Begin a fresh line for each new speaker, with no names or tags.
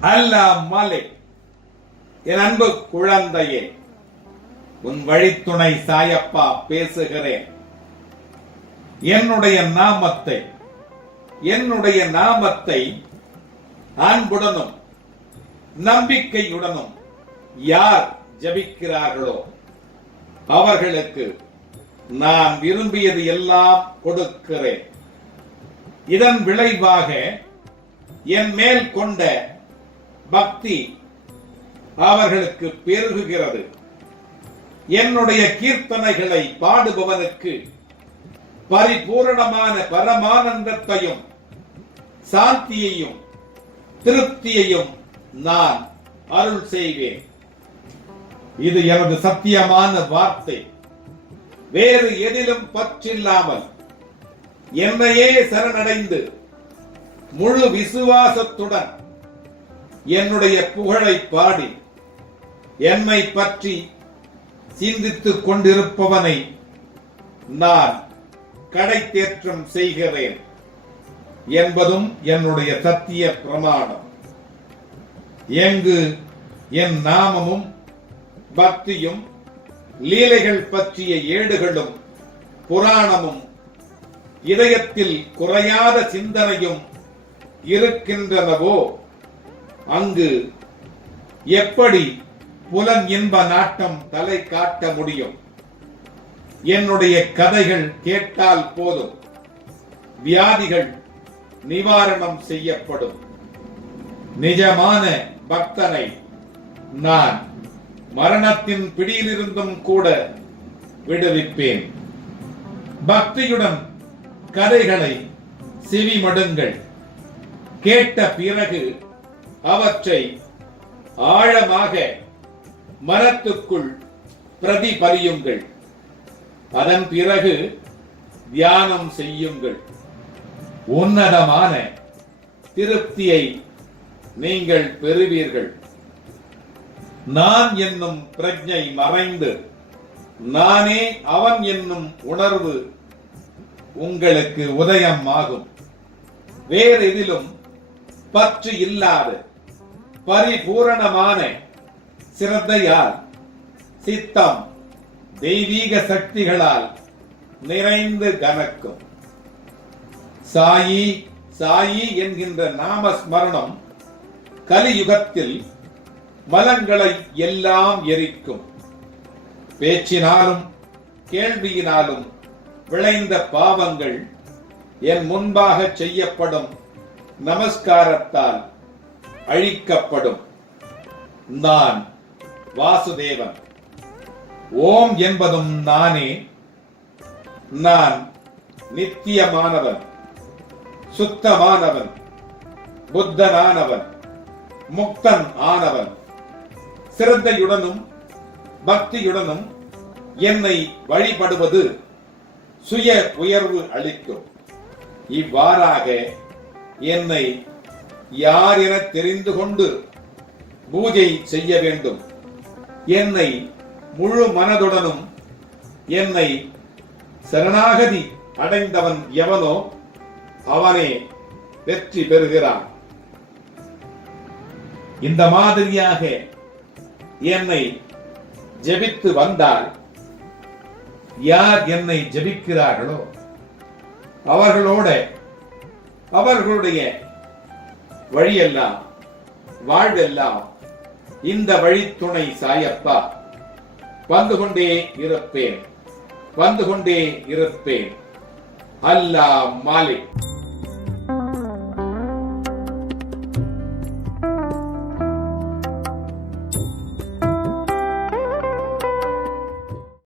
அல்லா மலை என் அன்பு குழந்தையே உன் வழித்துணை சாயப்பா பேசுகிறேன். என்னுடைய நாமத்தை என்னுடைய நாமத்தை அன்புடனும் நம்பிக்கையுடனும் யார் ஜபிக்கிறார்களோ அவர்களுக்கு நான் விரும்பியது எல்லாம் கொடுக்கிறேன். இதன் விளைவாக என் மேல் கொண்ட பக்தி அவர்களுக்கு பெருகுகிறது. என்னுடைய கீர்த்தனைகளை பாடுபவனுக்கு பரிபூரணமான பரமானந்தத்தையும் சாந்தியையும் திருப்தியையும் நான் அருள் செய்வேன். இது எனது சத்தியமான வார்த்தை. வேறு எதிலும் பற்றில்லாமல் என்னையே சரணடைந்து முழு விசுவாசத்துடன் என்னுடைய புகழை பாடி என்னை பற்றி சிந்தித்துக் கொண்டிருப்பவனை நான் கடை தேற்றம் செய்கிறேன் என்பதும் என்னுடைய சத்திய பிரமாணம். எங்கு என் நாமமும் பக்தியும் லீலைகள் பற்றிய ஏடுகளும் புராணமும் இதயத்தில் குறையாத சிந்தனையும் இருக்கின்றனவோ அங்கு எப்படி புலன் இன்ப நாட்டம் தலை காட்ட முடியும்? என்னுடைய கதைகள் கேட்டால் போதும். வியாதிகள் நிவாரணம் செய்யப்படும். நிஜமான பக்தனை நான் மரணத்தின் பிடியிலிருந்தும் கூட விடுவிப்பேன். பக்தியுடன் கதைகளை செவிமடுங்கள். கேட்ட பிறகு அவற்றை ஆழமாக மனத்துக்குள் பிரதிபலியுங்கள். அதன் பிறகு தியானம் செய்யுங்கள். உன்னதமான திருப்தியை நீங்கள் பெறுவீர்கள். நான் என்னும் பிரஜை மறைந்து நானே அவன் என்னும் உணர்வு உங்களுக்கு உதயம் ஆகும் வேறு எதிலும் பற்று இல்லாத பரிபூரணமான சிரத்தையால் சித்தம் தெய்வீக சக்திகளால் நிறைந்து கனக்கும். சாயி சாயி என்கின்ற நாமஸ்மரணம் கலியுகத்தில் மலங்களை எல்லாம் எரிக்கும். பேச்சினாலும் கேள்வியினாலும் விளைந்த பாவங்கள் என் முன்பாக செய்யப்படும் நமஸ்காரத்தால் அழிக்கப்படும். நான் வாசுதேவன். ஓம் என்பதும் நானே. நான் நித்தியமானவன். சுத்தமானவன். புத்தனானவன். முக்தன் ஆனவன். சிறந்தையுடனும் பக்தியுடனும் என்னை வழிபடுவது சுய உயர்வு அளிக்கும். இவ்வாறாக என்னை யார் என தெரிந்து கொண்டு பூஜை செய்ய வேண்டும். என்னை முழு மனதுடனும் என்னை சரணாகதி அடைந்தவன் எவனோ அவனே வெற்றி பெறுகிறான். இந்த மாதிரியாக என்னை ஜெபித்து வந்தால் யார் என்னை ஜெபிக்கிறார்களோ அவர்களோட அவர்களுடைய வழியெல்லாம் வாழ்வெல்லாம் இந்த வழித்துணை சாயப்பா. வந்து கொண்டே இருப்பேன் வந்து கொண்டே இருப்பேன். அல்லாஹ் மாலிக்.